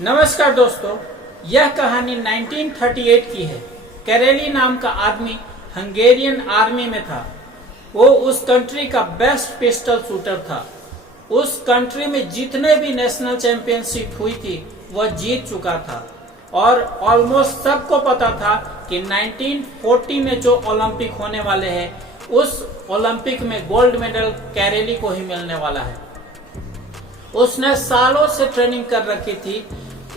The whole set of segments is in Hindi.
नमस्कार दोस्तों, यह कहानी 1938 की है। कैरेली नाम का आदमी हंगेरियन आर्मी में था। वो उस कंट्री का बेस्ट पिस्टल शूटर था। उस कंट्री में जितने भी नेशनल चैंपियनशिप हुई थी वह जीत चुका था और ऑलमोस्ट सबको पता था कि 1940 में जो ओलंपिक होने वाले हैं उस ओलंपिक में गोल्ड मेडल कैरेली को ही मिलने वाला है। उसने सालों से ट्रेनिंग कर रखी थी।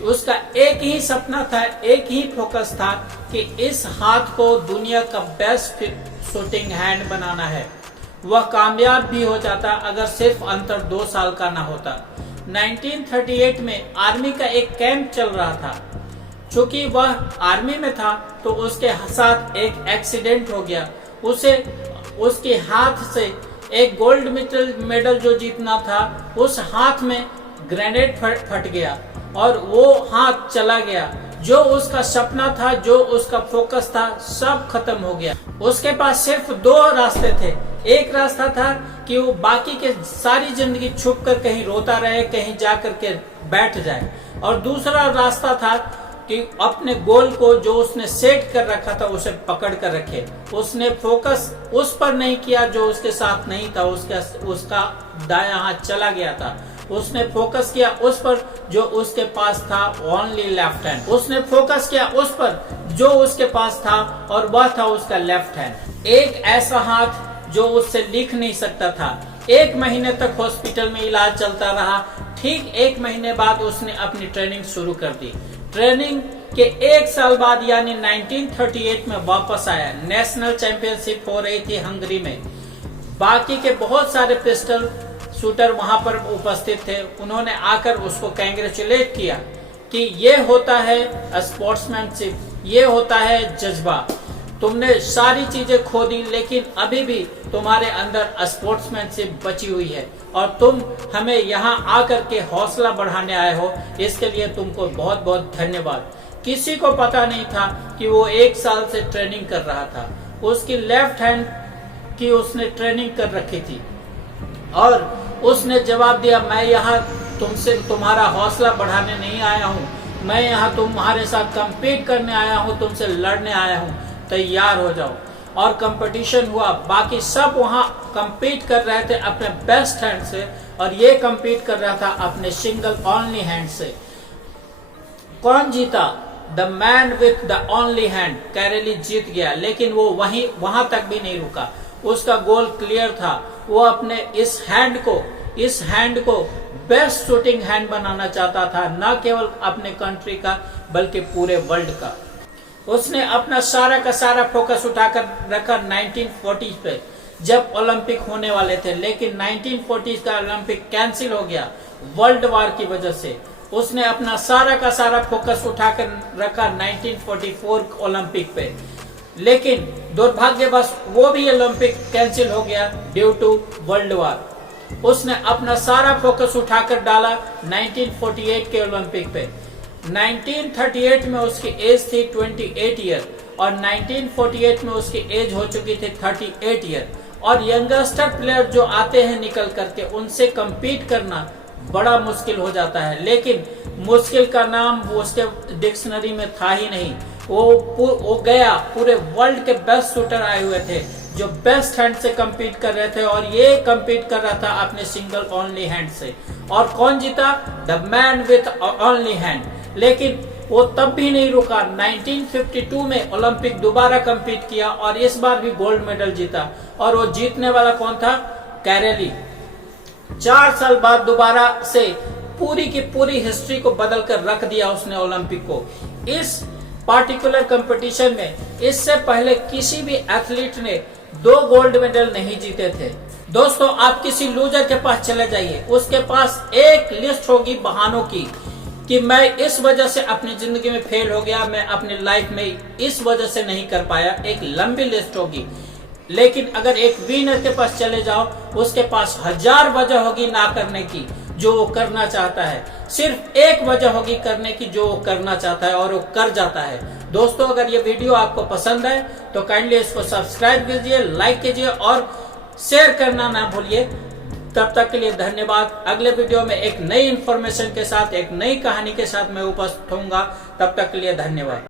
उसका एक ही सपना था, एक ही फोकस था कि इस हाथ को दुनिया का बेस्ट शूटिंग हैंड बनाना है। वह कामयाब भी हो जाता अगर सिर्फ अंतर 2 साल का ना होता। 1938 में आर्मी का एक कैंप चल रहा था। चूंकि वह आर्मी में था तो उसके साथ एक एक्सीडेंट हो गया। उसे उसके हाथ से एक गोल्ड मेडल जो जीतना था उस हाथ में ग्रेनेड फट गया और वो हाथ चला गया। जो उसका सपना था, जो उसका फोकस था, सब खत्म हो गया। उसके पास सिर्फ 2 रास्ते थे। एक रास्ता था कि वो बाकी के सारी जिंदगी छुप कर कहीं रोता रहे, कहीं जाकर के बैठ जाए, और दूसरा रास्ता था कि अपने गोल को जो उसने सेट कर रखा था उसे पकड़ कर रखे। उसने फोकस उस पर नहीं किया जो उसके साथ नहीं था, उसका दायां हाथ चला गया था। उसने फोकस किया उस पर जो उसके पास था, ओनली लेफ्ट हैंड। उसने फोकस किया उस पर जो उसके पास था और वह था उसका लेफ्ट हैंड। एक ऐसा हाथ जो उससे लिख नहीं सकता था। 1 महीने तक हॉस्पिटल में इलाज चलता रहा। ठीक 1 महीने बाद उसने अपनी ट्रेनिंग शुरू कर दी। ट्रेनिंग के 1 साल बाद यानी 1938 में वापस आया। नेशनल चैंपियनशिप हो रही थी हंगरी में। बाकी के बहुत सारे पिस्टल शूटर वहां पर उपस्थित थे। उन्होंने आकर उसको कांग्रेचुलेट किया कि ये होता है स्पोर्ट्समैनशिप, ये होता है जज्बा। तुमने सारी चीजें खो दी लेकिन अभी भी तुम्हारे अंदर स्पोर्ट्समैनशिप बची हुई है और तुम हमें यहाँ आकर के हौसला बढ़ाने आए हो। इसके लिए तुमको बहुत बहुत धन्यवाद। किसी को पता नहीं था कि वो 1 साल से ट्रेनिंग कर रहा था। उसकी लेफ्ट हैंड की उसने ट्रेनिंग कर रखी थी और उसने जवाब दिया, मैं यहाँ तुम्हारा हौसला बढ़ाने नहीं आया हूँ, मैं यहाँ तुम्हारे साथ कंपीट करने आया हूँ, तुमसे लड़ने आया हूँ, तैयार हो जाओ। और कंपटीशन हुआ। बाकी सब वहाँ कंपीट कर रहे थे अपने बेस्ट हैंड से और ये कंपीट कर रहा था अपने सिंगल ओनली हैंड से। कौन जीता? The man with the only hand. Karoly जीत गया, लेकिन वो वहां तक भी नहीं रुका। उसका गोल क्लियर था। वो अपने इस हैंड को बेस्ट शूटिंग हैंड बनाना चाहता था, न केवल अपने कंट्री का बल्कि पूरे वर्ल्ड का। उसने अपना सारा का सारा फोकस उठाकर रखा 1940 पे, जब ओलंपिक होने वाले थे। लेकिन 1940 का ओलंपिक कैंसिल हो गया वर्ल्ड वार की वजह से। उसने अपना सारा का सारा फोकस उठाकर रखा 1944 ओलंपिक पे, लेकिन दुर्भाग्यवश वो भी ओलंपिक कैंसिल हो गया ड्यू टू वर्ल्ड वार। उसने अपना सारा फोकस उठाकर डाला 1948 के ओलंपिक पे। 1938 में उसकी एज थी 28 ईयर और 1948 में उसकी एज हो चुकी थी 38 ईयर। और यंगस्टर प्लेयर जो आते हैं निकल करके, उनसे compete करना बड़ा मुश्किल हो जाता है। लेकिन मुश्किल का नाम वो उसके डिक्शनरी में था ही नहीं। वो गया, पूरे वर्ल्ड के बेस्ट शूटर आए हुए थे जो बेस्ट हैंड से compete कर रहे थे और ये compete कर रहा था अपने सिंगल ओनली हैंड से। और कौन जीता? The man with only hand. लेकिन वो तब भी नहीं रुका। 1952 में ओलंपिक दोबारा कंपीट किया और इस बार भी गोल्ड मेडल जीता। और वो जीतने वाला कौन था? कैरेली। 4 साल बाद दोबारा से पूरी की पूरी हिस्ट्री को बदल कर रख दिया उसने ओलंपिक को। इस पार्टिकुलर कंपटीशन में इससे पहले किसी भी एथलीट ने 2 गोल्ड मेडल नहीं जीते थे। दोस्तों, आप किसी लूजर के पास चले जाइए, उसके पास एक लिस्ट होगी बहानों की कि मैं इस वजह से अपनी जिंदगी में फेल हो गया, मैं अपनी लाइफ में इस वजह से नहीं कर पाया। एक लंबी लिस्ट होगी। लेकिन अगर एक विनर के पास चले जाओ, उसके पास 1000 वजह होगी ना करने की जो वो करना चाहता है। सिर्फ एक वजह होगी करने की जो वो करना चाहता है और वो कर जाता है। दोस्तों, अगर ये वीडियो आपको पसंद है तो काइंडली इसको सब्सक्राइब कीजिए, लाइक कीजिए और शेयर करना ना भूलिए। तब तक के लिए धन्यवाद। अगले वीडियो में एक नई इंफॉर्मेशन के साथ, एक नई कहानी के साथ मैं उपस्थित होऊंगा। तब तक के लिए धन्यवाद।